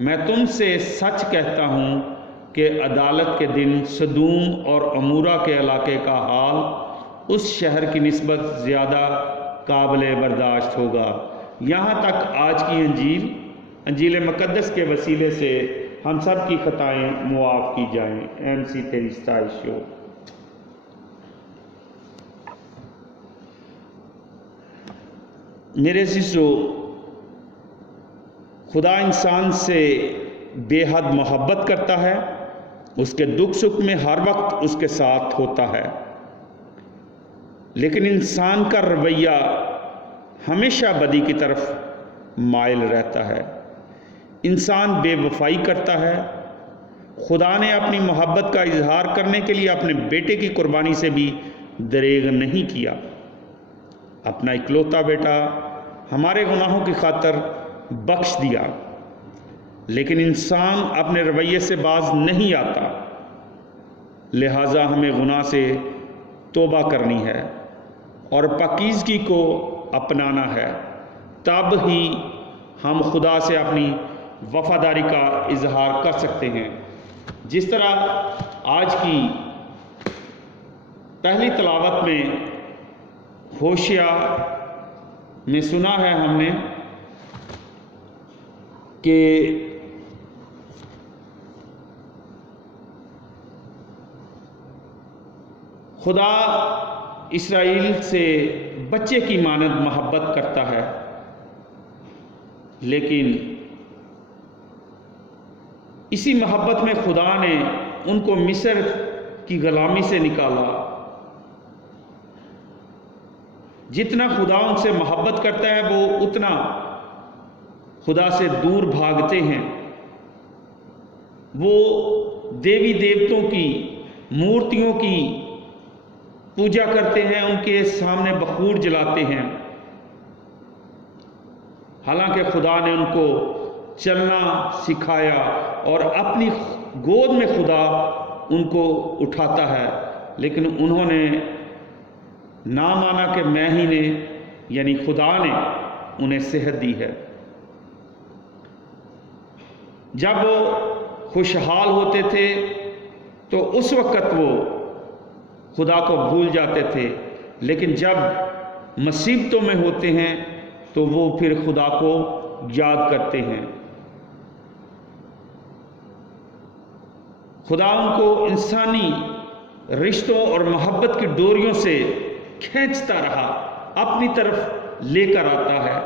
میں تم سے سچ کہتا ہوں کہ عدالت کے دن سدوم اور عمورہ کے علاقے کا حال اس شہر کی نسبت زیادہ قابل برداشت ہوگا۔ یہاں تک آج کی انجیل مقدس کے وسیلے سے ہم سب کی خطائیں معاف کی جائیں۔ MC تیری ستائش ہو۔ میرے عزیزو، خدا انسان سے بے حد محبت کرتا ہے، اس کے دکھ سکھ میں ہر وقت اس کے ساتھ ہوتا ہے، لیکن انسان کا رویہ ہمیشہ بدی کی طرف مائل رہتا ہے۔ انسان بے وفائی کرتا ہے۔ خدا نے اپنی محبت کا اظہار کرنے کے لیے اپنے بیٹے کی قربانی سے بھی دریغ نہیں کیا۔ اپنا اکلوتا بیٹا ہمارے گناہوں کی خاطر بخش دیا، لیکن انسان اپنے رویے سے باز نہیں آتا، لہٰذا ہمیں گناہ سے توبہ کرنی ہے اور پاکیزگی کو اپنانا ہے، تب ہی ہم خدا سے اپنی وفاداری کا اظہار کر سکتے ہیں۔ جس طرح آج کی پہلی تلاوت میں ہوشیہ میں سنا ہے ہم نے کہ خدا اسرائیل سے بچے کی مانند محبت کرتا ہے، لیکن اسی محبت میں خدا نے ان کو مصر کی غلامی سے نکالا۔ جتنا خدا ان سے محبت کرتا ہے وہ اتنا خدا سے دور بھاگتے ہیں۔ وہ دیوی دیوتوں کی مورتیوں کی پوجا کرتے ہیں، ان کے سامنے بخور جلاتے ہیں، حالانکہ خدا نے ان کو چلنا سکھایا اور اپنی گود میں خدا ان کو اٹھاتا ہے، لیکن انہوں نے نہ مانا کہ میں ہی نے یعنی خدا نے انہیں صحت دی ہے۔ جب وہ خوشحال ہوتے تھے تو اس وقت وہ خدا کو بھول جاتے تھے، لیکن جب مصیبتوں میں ہوتے ہیں تو وہ پھر خدا کو یاد کرتے ہیں۔ خدا ان کو انسانی رشتوں اور محبت کی ڈوریوں سے کھینچتا رہا، اپنی طرف لے کر آتا ہے،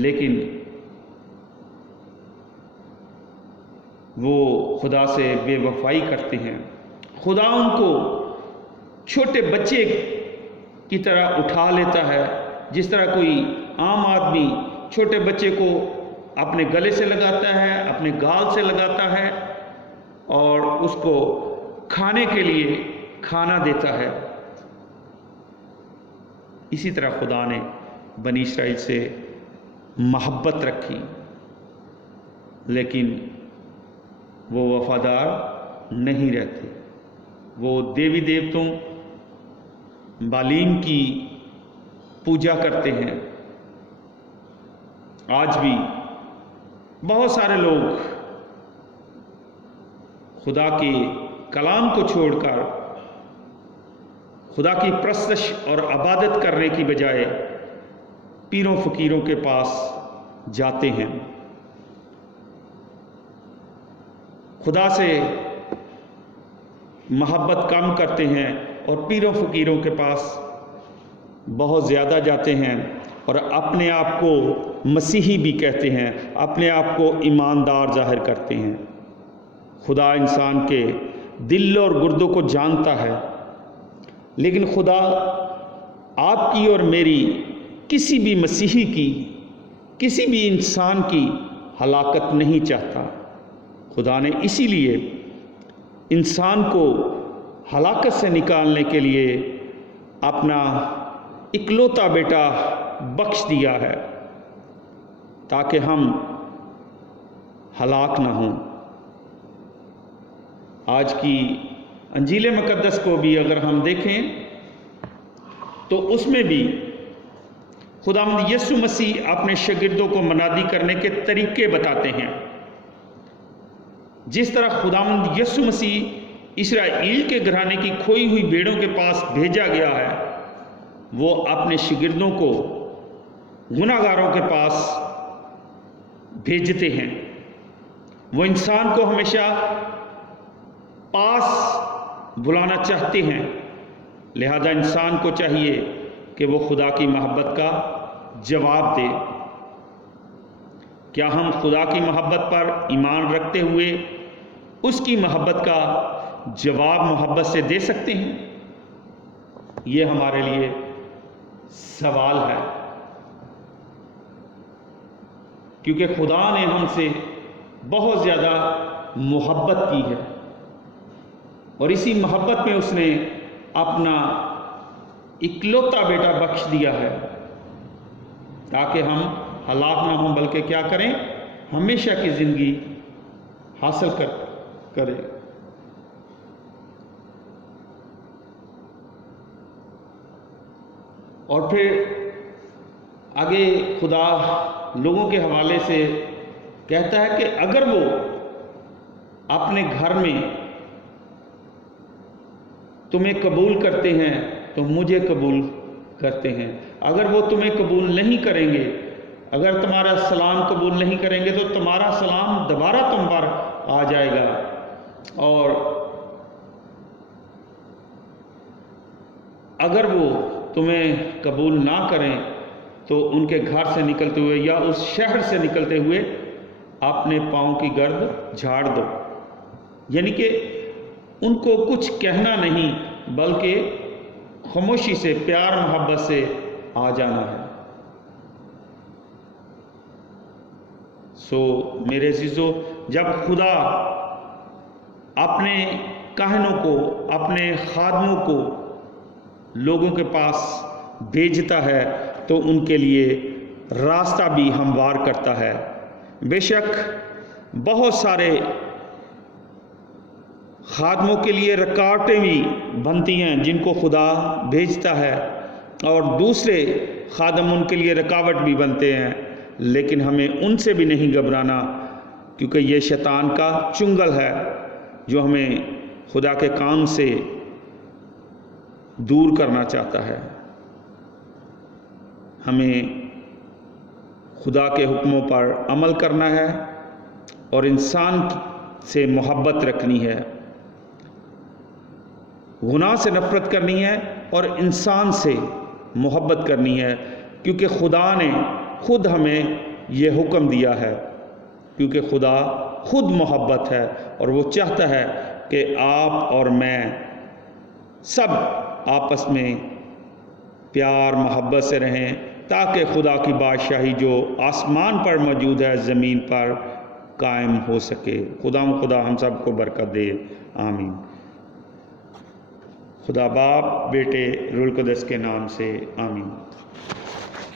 لیکن وہ خدا سے بے وفائی کرتے ہیں۔ خدا ان کو چھوٹے بچے کی طرح اٹھا لیتا ہے، جس طرح کوئی عام آدمی چھوٹے بچے کو اپنے گلے سے لگاتا ہے، اپنے گال سے لگاتا ہے اور اس کو کھانے کے لیے کھانا دیتا ہے۔ اسی طرح خدا نے بنی اسرائیل سے محبت رکھی، لیکن وہ وفادار نہیں رہتے۔ وہ دیوی دیوتوں بالیم کی پوجا کرتے ہیں۔ آج بھی بہت سارے لوگ خدا کے کلام کو چھوڑ کر خدا کی پرستش اور عبادت کرنے کی بجائے پیروں فقیروں کے پاس جاتے ہیں، خدا سے محبت کم کرتے ہیں اور پیروں فقیروں کے پاس بہت زیادہ جاتے ہیں اور اپنے آپ کو مسیحی بھی کہتے ہیں، اپنے آپ کو ایماندار ظاہر کرتے ہیں۔ خدا انسان کے دل اور گردوں کو جانتا ہے، لیکن خدا آپ کی اور میری کسی بھی مسیحی کی، کسی بھی انسان کی ہلاکت نہیں چاہتا۔ خدا نے اسی لیے انسان کو ہلاکت سے نکالنے کے لیے اپنا اکلوتا بیٹا بخش دیا ہے تاکہ ہم ہلاک نہ ہوں۔ آج کی انجیل مقدس کو بھی اگر ہم دیکھیں تو اس میں بھی خداوند یسوع مسیح اپنے شاگردوں کو منادی کرنے کے طریقے بتاتے ہیں۔ جس طرح خداوند یسوع مسیح اسرائیل کے گھرانے کی کھوئی ہوئی بھیڑوں کے پاس بھیجا گیا ہے، وہ اپنے شاگردوں کو گناہگاروں کے پاس بھیجتے ہیں۔ وہ انسان کو ہمیشہ پاس بلانا چاہتے ہیں، لہذا انسان کو چاہیے کہ وہ خدا کی محبت کا جواب دے۔ کیا ہم خدا کی محبت پر ایمان رکھتے ہوئے اس کی محبت کا جواب محبت سے دے سکتے ہیں؟ یہ ہمارے لیے سوال ہے، کیونکہ خدا نے ہم سے بہت زیادہ محبت کی ہے، اور اسی محبت میں اس نے اپنا اکلوتا بیٹا بخش دیا ہے تاکہ ہم ہلاک نہ ہوں بلکہ کیا کریں؟ ہمیشہ کی زندگی حاصل کریں۔ اور پھر آگے خدا لوگوں کے حوالے سے کہتا ہے کہ اگر وہ اپنے گھر میں تمہیں قبول کرتے ہیں تو مجھے قبول کرتے ہیں، اگر وہ تمہیں قبول نہیں کریں گے، اگر تمہارا سلام قبول نہیں کریں گے تو تمہارا سلام دوبارہ تم پر آ جائے گا، اور اگر وہ تمہیں قبول نہ کریں تو ان کے گھر سے نکلتے ہوئے یا اس شہر سے نکلتے ہوئے اپنے پاؤں کی گرد جھاڑ دو۔ یعنی کہ ان کو کچھ کہنا نہیں بلکہ خاموشی سے پیار محبت سے آ جانا ہے۔ میرے عزیزو، جب خدا اپنے کاہنوں کو، اپنے خادموں کو لوگوں کے پاس بھیجتا ہے تو ان کے لیے راستہ بھی ہموار کرتا ہے۔ بے شک بہت سارے خادموں کے لیے رکاوٹیں بھی بنتی ہیں جن کو خدا بھیجتا ہے، اور دوسرے خادم ان کے لیے رکاوٹ بھی بنتے ہیں، لیکن ہمیں ان سے بھی نہیں گھبرانا، کیونکہ یہ شیطان کا چنگل ہے جو ہمیں خدا کے کام سے دور کرنا چاہتا ہے۔ ہمیں خدا کے حکموں پر عمل کرنا ہے اور انسان سے محبت رکھنی ہے، گناہ سے نفرت کرنی ہے اور انسان سے محبت کرنی ہے، کیونکہ خدا نے خود ہمیں یہ حکم دیا ہے، کیونکہ خدا خود محبت ہے اور وہ چاہتا ہے کہ آپ اور میں سب آپس میں پیار محبت سے رہیں تاکہ خدا کی بادشاہی جو آسمان پر موجود ہے زمین پر قائم ہو سکے۔ خدا ہم سب کو برکت دے، آمین۔ خدا باپ، بیٹے، روح القدس کے نام سے آمین۔